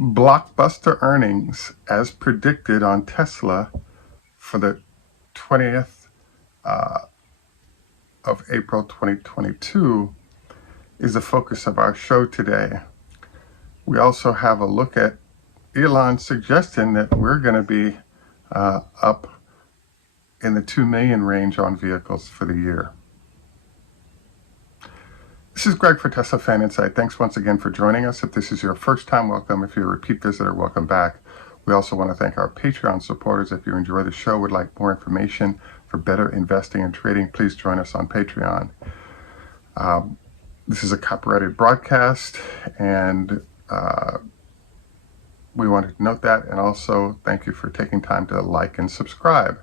Blockbuster earnings, as predicted on Tesla for the 20th of April 2022, is the focus of our show today. We also have a look at Elon suggesting that we're going to be up in the 2 million range on vehicles for the year. This is Greg for Teslafaninsight. Thanks once again for joining us. If this is your first time, welcome. If you're a repeat visitor, welcome back. We also want to thank our Patreon supporters. If you enjoy the show, would like more information for better investing and trading, please join us on Patreon. This is a copyrighted broadcast, and we wanted to note that, and also thank you for taking time to like and subscribe.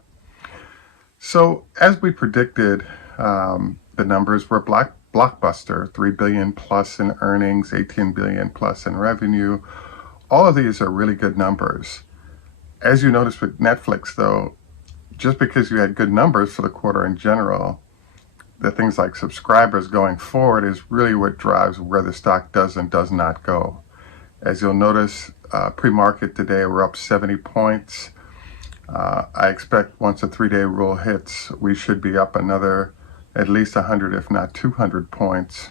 So, as we predicted, the numbers were blockbuster, 3 billion plus in earnings, 18 billion plus in revenue. All of these are really good numbers. As you notice with Netflix, though, just because you had good numbers for the quarter in general, the things like subscribers going forward is really what drives where the stock does and does not go. As you'll notice, pre-market today, we're up 70 points. I expect once the 3-day rule hits, we should be up another at least 100, if not 200 points,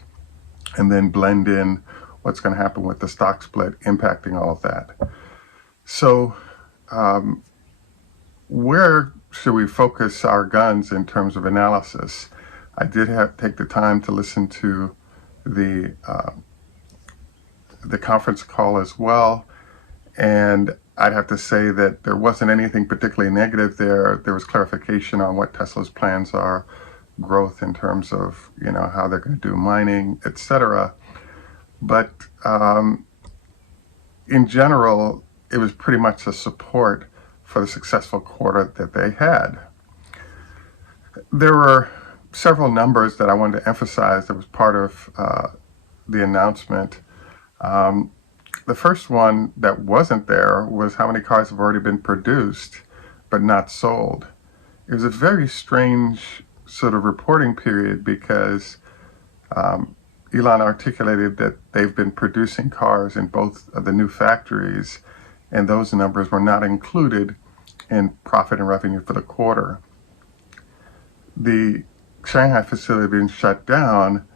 and then blend in what's going to happen with the stock split impacting all of that. So where should we focus our guns in terms of analysis? I did take the time to listen to the conference call as well, and I'd have to say that there wasn't anything particularly negative there. There was clarification on what Tesla's plans are, growth in terms of how they're going to do mining, etc. But in general, it was pretty much a support for the successful quarter that they had. There were several numbers that I wanted to emphasize that was part of the announcement. The first one that wasn't there was how many cars have already been produced but not sold. It was a very strange sort of reporting period because Elon articulated that they've been producing cars in both of the new factories, and those numbers were not included in profit and revenue for the quarter. The Shanghai facility had been shut down,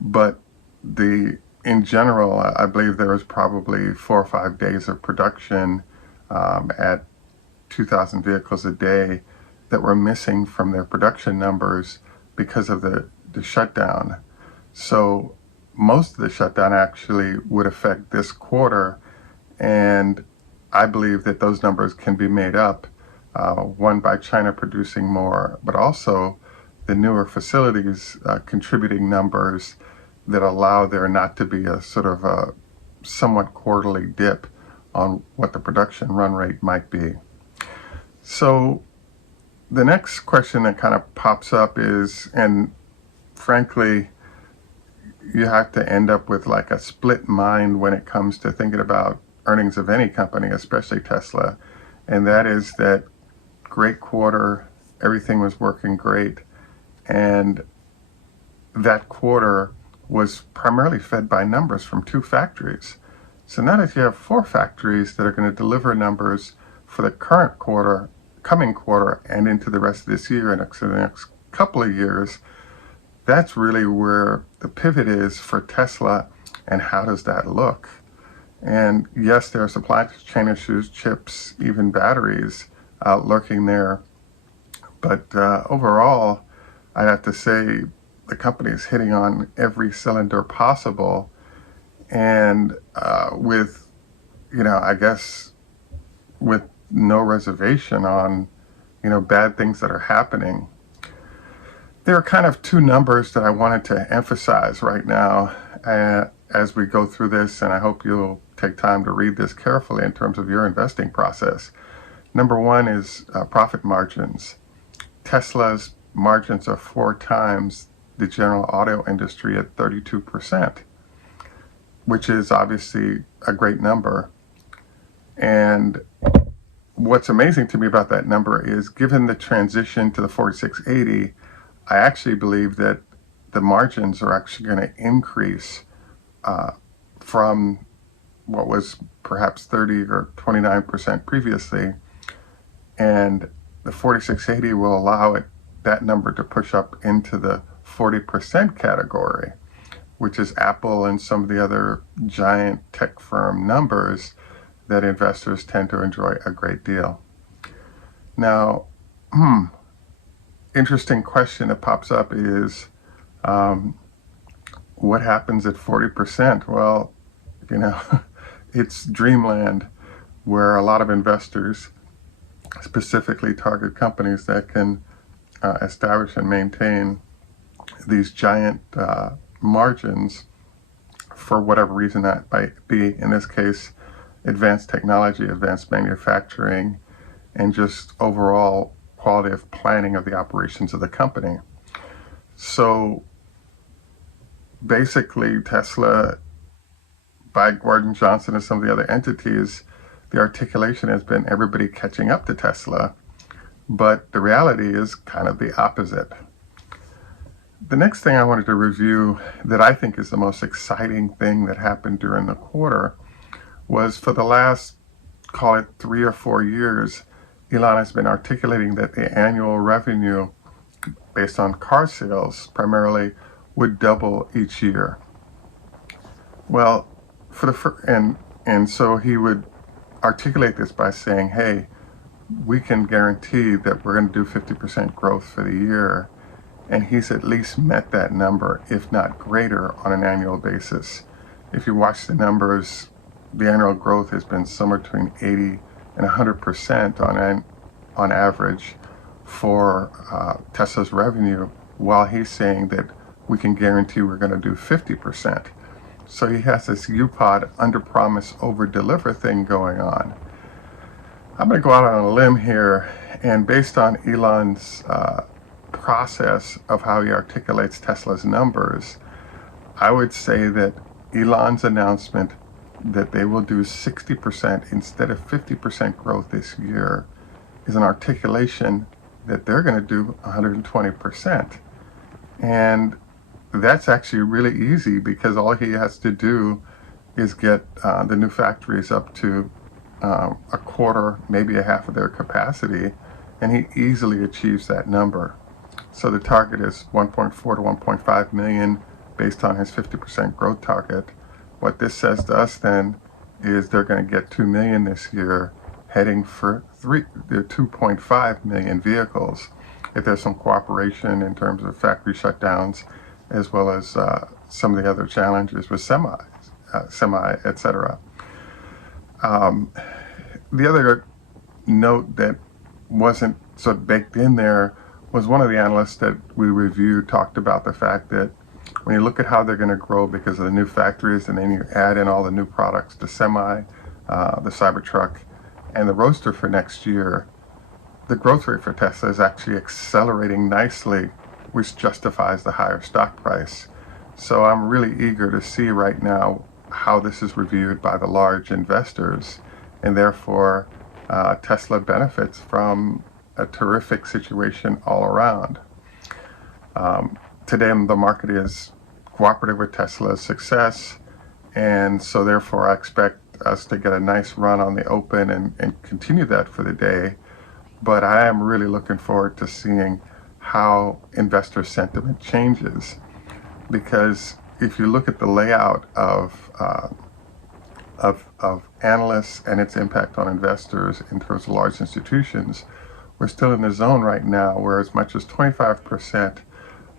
but in general, I believe there was probably 4 or 5 days of production at 2,000 vehicles a day that were missing from their production numbers because of the shutdown. So most of the shutdown actually would affect this quarter, and I believe that those numbers can be made up, one by China producing more, but also the newer facilities contributing numbers that allow there not to be a sort of a somewhat quarterly dip on what the production run rate might be. So the next question that kind of pops up is, and frankly, you have to end up with like a split mind when it comes to thinking about earnings of any company, especially Tesla, and that is that great quarter, everything was working great, and that quarter was primarily fed by numbers from 2 factories. So now that you have 4 factories that are going to deliver numbers for the current quarter, coming quarter, and into the rest of this year and the next couple of years, that's really where the pivot is for Tesla, and how does that look? And yes, there are supply chain issues, chips, even batteries lurking there. But overall, I have to say the company is hitting on every cylinder possible, and with, I guess, with no reservation on, bad things that are happening. There are kind of 2 numbers that I wanted to emphasize right now as we go through this, and I hope you'll take time to read this carefully in terms of your investing process. Number 1 is profit margins. Tesla's margins are 4 times the general auto industry at 32%, which is obviously a great number. And what's amazing to me about that number is, given the transition to the 4680, I actually believe that the margins are actually going to increase from what was perhaps 30 or 29% previously, and the 4680 will allow that number to push up into the 40% category, which is Apple and some of the other giant tech firm numbers that investors tend to enjoy a great deal. Now, interesting question that pops up is, what happens at 40%? Well, it's dreamland, where a lot of investors specifically target companies that can establish and maintain these giant margins for whatever reason that might be. In this case, advanced technology, advanced manufacturing, and just overall quality of planning of the operations of the company. So basically, Tesla, by Gordon Johnson and some of the other entities, the articulation has been everybody catching up to Tesla, but the reality is kind of the opposite. The next thing I wanted to review that I think is the most exciting thing that happened during the quarter was, for the last, call it 3 or 4 years, Elon has been articulating that the annual revenue based on car sales primarily would double each year. Well, and so he would articulate this by saying, hey, we can guarantee that we're going to do 50% growth for the year. And he's at least met that number, if not greater, on an annual basis. If you watch the numbers, the annual growth has been somewhere between 80 and 100% on average for Tesla's revenue, while he's saying that we can guarantee we're going to do 50%. So he has this UPOD under promise, over deliver thing going on. I'm going to go out on a limb here, and based on Elon's process of how he articulates Tesla's numbers, I would say that Elon's announcement that they will do 60% instead of 50% growth this year is an articulation that they're going to do 120%. And that's actually really easy, because all he has to do is get the new factories up to a quarter, maybe a half of their capacity, and he easily achieves that number. So the target is 1.4 to 1.5 million based on his 50% growth target. What this says to us then is they're going to get 2 million this year, heading for 2.5 million vehicles, if there's some cooperation in terms of factory shutdowns, as well as some of the other challenges with semi, etc. The other note that wasn't sort of baked in there was one of the analysts that we reviewed talked about the fact that when you look at how they're going to grow because of the new factories, and then you add in all the new products, the semi, the Cybertruck, and the Roadster for next year, the growth rate for Tesla is actually accelerating nicely, which justifies the higher stock price. So I'm really eager to see right now how this is reviewed by the large investors, and therefore Tesla benefits from a terrific situation all around. Today the market is cooperative with Tesla's success, and so therefore I expect us to get a nice run on the open and continue that for the day. But I am really looking forward to seeing how investor sentiment changes, because if you look at the layout of analysts and its impact on investors in terms of large institutions, we're still in the zone right now where as much as 25%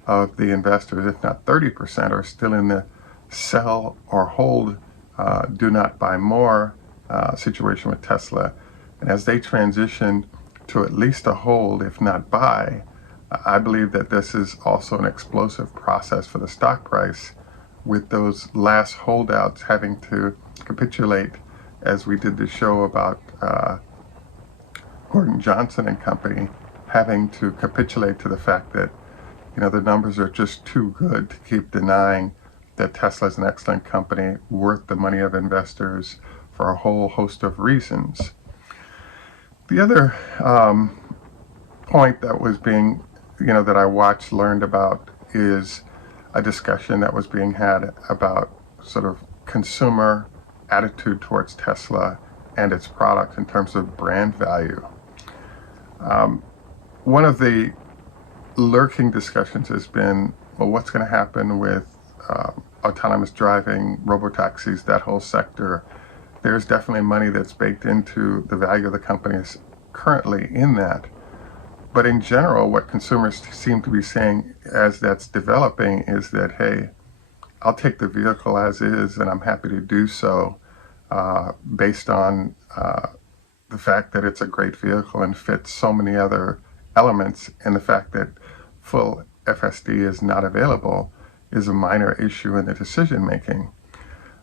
of the investors, if not 30%, are still in the sell or hold, do not buy more situation with Tesla. And as they transition to at least a hold, if not buy, I believe that this is also an explosive process for the stock price, with those last holdouts having to capitulate, as we did the show about Gordon Johnson and company, having to capitulate to the fact that the numbers are just too good to keep denying that Tesla is an excellent company worth the money of investors for a whole host of reasons. The other point that was being, that I learned about, is a discussion that was being had about sort of consumer attitude towards Tesla and its product in terms of brand value. One of the lurking discussions has been, well, what's going to happen with autonomous driving, robotaxis, that whole sector? There's definitely money that's baked into the value of the companies currently in that. But in general, what consumers seem to be saying as that's developing is that, hey, I'll take the vehicle as is, and I'm happy to do so based on the fact that it's a great vehicle and fits so many other elements, and the fact that full FSD is not available is a minor issue in the decision making.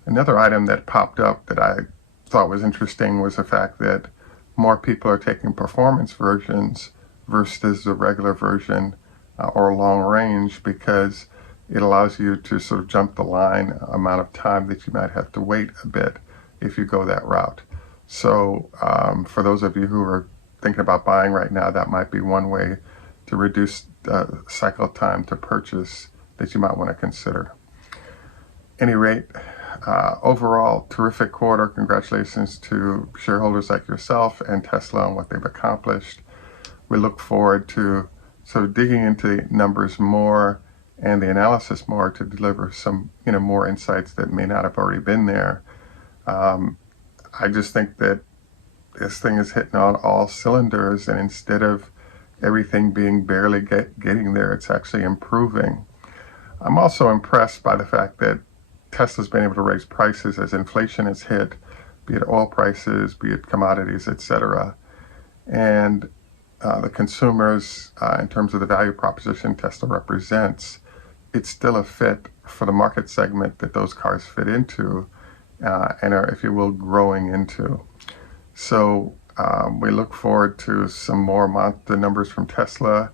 Another item that popped up that I thought was interesting was the fact that more people are taking performance versions versus the regular version or long range, because it allows you to sort of jump the line amount of time that you might have to wait a bit if you go that route. So for those of you who are thinking about buying right now, that might be one way to reduce cycle time to purchase that you might want to consider. Any rate, overall, terrific quarter. Congratulations to shareholders like yourself and Tesla on what they've accomplished. We look forward to sort of digging into numbers more and the analysis more to deliver some, more insights that may not have already been there. I just think that this thing is hitting on all cylinders, and instead of everything being barely getting there, it's actually improving. I'm also impressed by the fact that Tesla's been able to raise prices as inflation has hit, be it oil prices, be it commodities, etc. And the consumers, in terms of the value proposition Tesla represents, it's still a fit for the market segment that those cars fit into and are, if you will, growing into. So we look forward to some more monthly numbers from Tesla,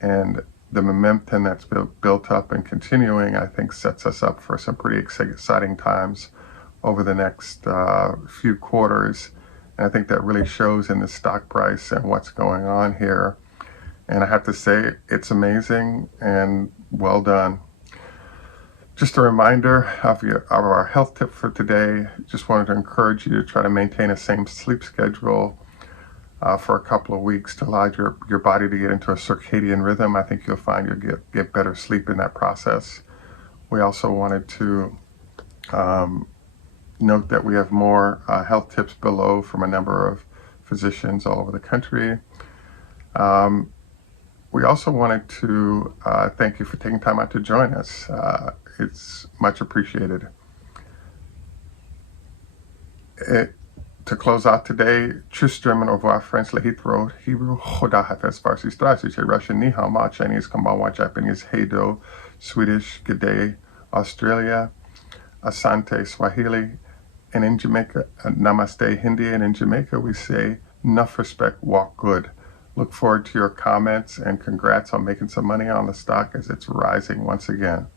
and the momentum that's built up and continuing, I think, sets us up for some pretty exciting times over the next few quarters. And I think that really shows in the stock price and what's going on here. And I have to say, it's amazing and well done. Just a reminder of our health tip for today. Just wanted to encourage you to try to maintain a same sleep schedule for a couple of weeks to allow your body to get into a circadian rhythm. I think you'll find you'll get better sleep in that process. We also wanted to note that we have more health tips below from a number of physicians all over the country. We also wanted to thank you for taking time out to join us. It's much appreciated. To close out today, Tschüss German, au revoir French, Lehitro, Hebrew, Choda Hafez, Farsi, Strasiche, Russian, Ni Hao Ma, Chinese, Kambawa, Japanese, Heido, Swedish, G'day, Australia, Asante, Swahili, and in Jamaica, Namaste, Hindi, and in Jamaica we say, enough respect, walk good. Look forward to your comments, and congrats on making some money on the stock as it's rising once again.